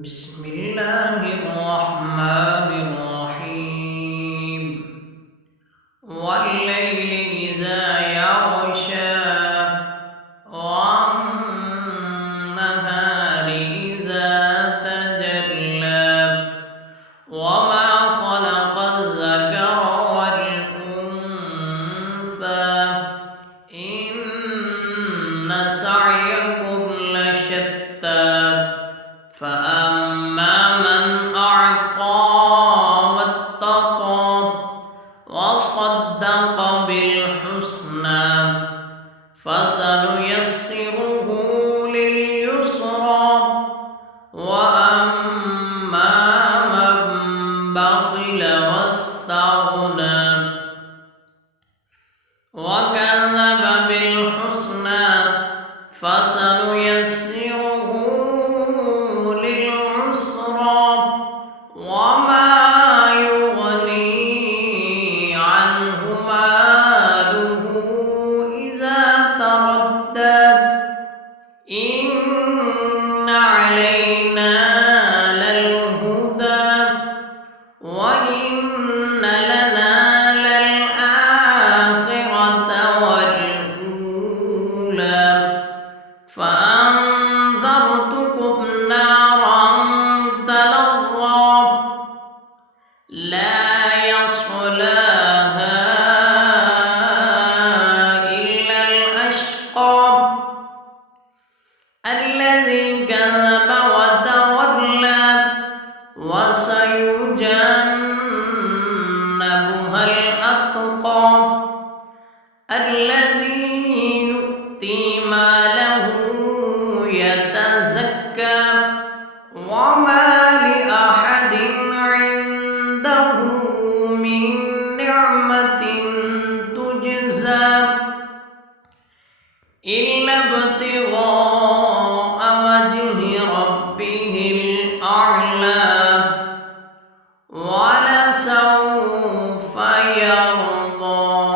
بسم الله الرحمن الرحيم والليل إذا يغشى والنهار إذا تجلى وما خلق الذكر والأنثى إن سعيكم لشتى فأما من أعطى واتقى وصدق بالحسنى فسنيسره لليسرى وأما من بخل واستغنى وكذب بالحسنى فسنيسره وما يغني عنه ماله إذا تردى إن علينا للهدى وإن لنا للآخرة والأولى فأنذرتكم نارا لا يصلاها إلا الأشقى الذي كذب وتولى وسيجنبها الأتقى الذي يؤتي ماله يتزكى وما لأحد من نعمة تجزى إلا ابتغاء وجه ربه الأعلى ولسوف يرضى.